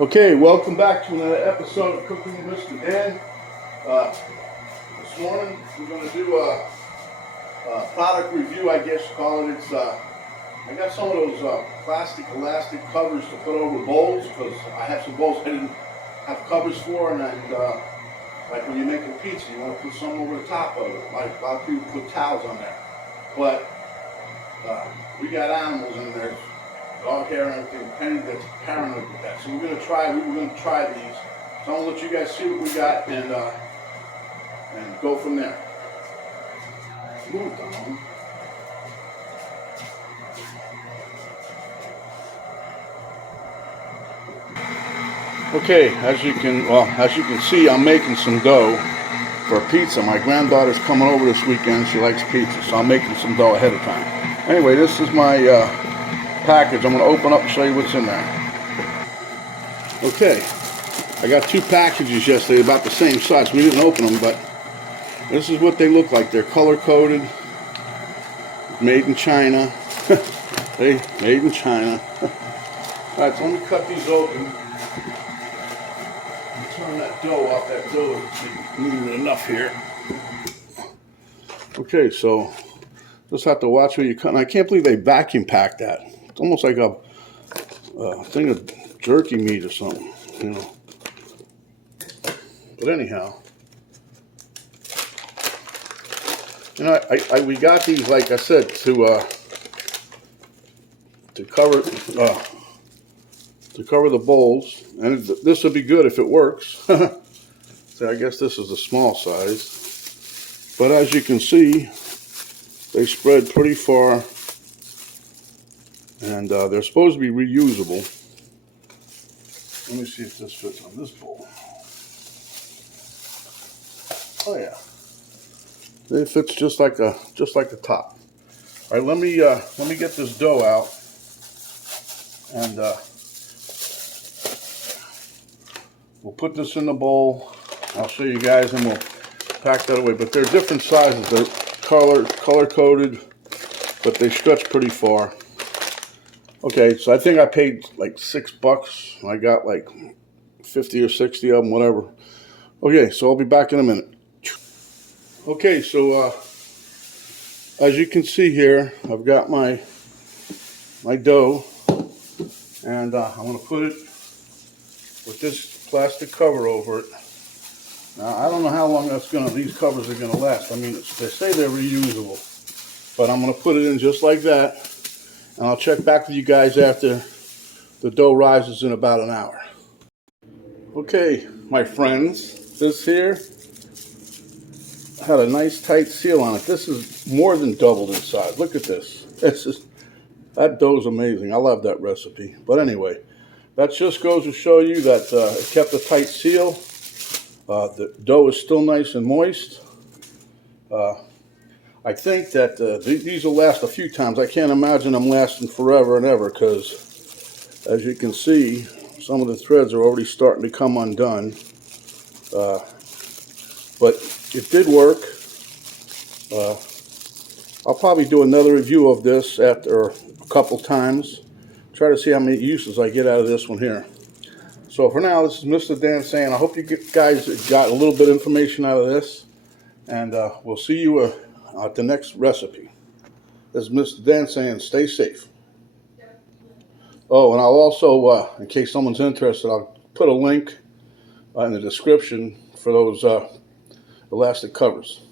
Okay, welcome back to another episode of Cooking with Mr. Dan. This morning we're going to do a product review, I guess you call it. I got some of those plastic elastic covers to put over bowls because I have some bowls I didn't have covers for, and like when you make a pizza, you want to put some over the top of it. Like a lot of people put towels on there, but we got animals in there. Dog hair and everything. Penny gets paranoid with that. So we were gonna try these. So I'm gonna let you guys see what we got and go from there. Move down. Okay, as you can see, I'm making some dough for a pizza. My granddaughter's coming over this weekend. She likes pizza, so I'm making some dough ahead of time. Anyway, this is my package. I'm going to open up and show you what's in there. Okay, I got two packages yesterday about the same size. We didn't open them, but this is what they look like. They're color coded, made in China. Hey, made in China. Alright, so let me cut these open. Turn that dough off. That dough is needed enough here. Okay, so just have to watch where you cut. And I can't believe they vacuum packed that. It's almost like a thing of jerky meat or something, you know. But anyhow, you know, we got these, like I said, to cover the bowls, and this would be good if it works. So I guess this is a small size, but as you can see, they spread pretty far, and they're supposed to be reusable. Let me see if this fits on this bowl. Oh yeah, it fits just like the top. All right, let me get this dough out, and we'll put this in the bowl. I'll show you guys, and we'll pack that away. But they're different sizes. They're color coded, but they stretch pretty far. Okay, so I think I paid like $6. I got like 50 or 60 of them, whatever. Okay, so I'll be back in a minute. Okay, so as you can see here, I've got my dough, and I'm going to put it with this plastic cover over it. Now, I don't know how long these covers are going to last. I mean, they say they're reusable, but I'm going to put it in just like that, and I'll check back with you guys after the dough rises in about an hour. Okay, my friends, this here had a nice tight seal on it. This is more than doubled in size. Look at this. That dough's amazing. I love that recipe. But anyway, that just goes to show you that it kept a tight seal. The dough is still nice and moist. I think that these will last a few times. I can't imagine them lasting forever and ever because, as you can see, some of the threads are already starting to come undone. But it did work. I'll probably do another review of this after a couple times. Try to see how many uses I get out of this one here. So for now, this is Mr. Dan saying I hope you guys got a little bit of information out of this. And we'll see you at the next recipe. This is Mr. Dan saying stay safe. Oh, and I'll also, in case someone's interested, I'll put a link in the description for those elastic covers.